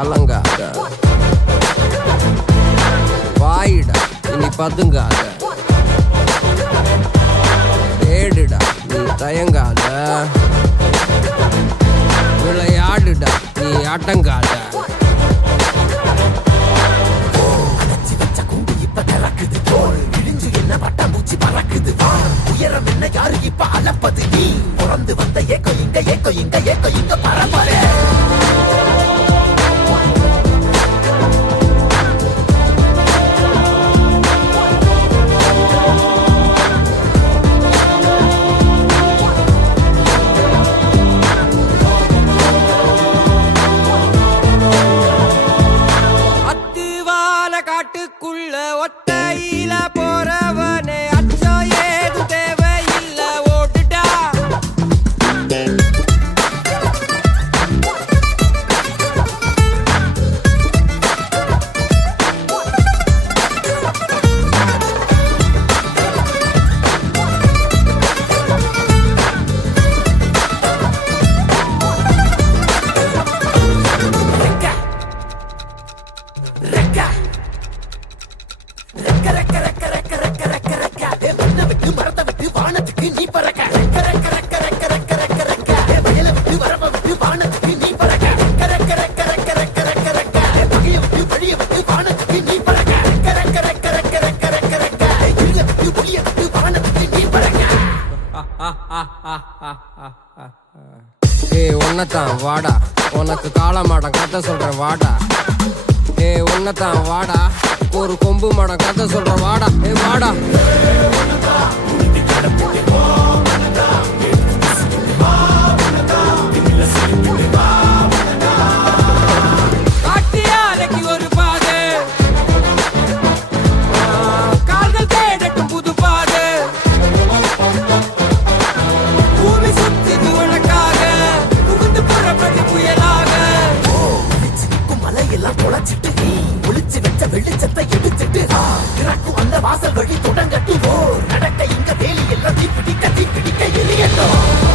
கலங்காத, வாயிடா இனி பதுங்காத, தேடுடா நீ தயங்காத, விளையாடுடா நீ அடங்காத. உயரம் என்ன யாரு இப்ப அளப்பது நீ பிறந்து வந்த ஏக்கோ இங்க ஏக்கோ இங்க ஏக்கோ இங்க பரம்பரை அத்துவால காட்டுக்குள்ள ஒத்தையில போறவனே அச்சம் ஏது தேவையில்ல ஓட்டுடா. வானத்துக்கு நீ பறக்க வயல விட்டு வரவ விட்டு வானத்துக்கு நீ பறக்க பகைய விட்டு வழிய விட்டு வானத்துக்கு நீ பறக்க இருள விட்டு ஒளிய விட்டு வானத்துக்கு நீ பறக்க. ஏய் ஒன்னதான் வாடா, உனக்கு காளமாடம் கதை சொல்றேன் வாடா. ஏய் ஒன்னதான் வாடா, ஒரு கொம்பு மாடம் கதை சொல்றேன் வாடா. ஏ வாடா. காட்டியாலைக்கு ஒரு பாது, கால்கள் தேடட்டும் புது பாது. பூமி சுத்திது உனக்காக, புகுந்து புறப்படி புயலாக. மலையெல்லாம் தொலைச்சிட்டு நீ ஒளிச்சு வச்ச வெளிச்சத்தை எடுத்துட்டு திறக்கும் அந்த வாசல் வழி தொடங்கட்டும். நடக்க இங்க வேலி எல்லாம் தீப்பிடிக்க எரியட்டும்.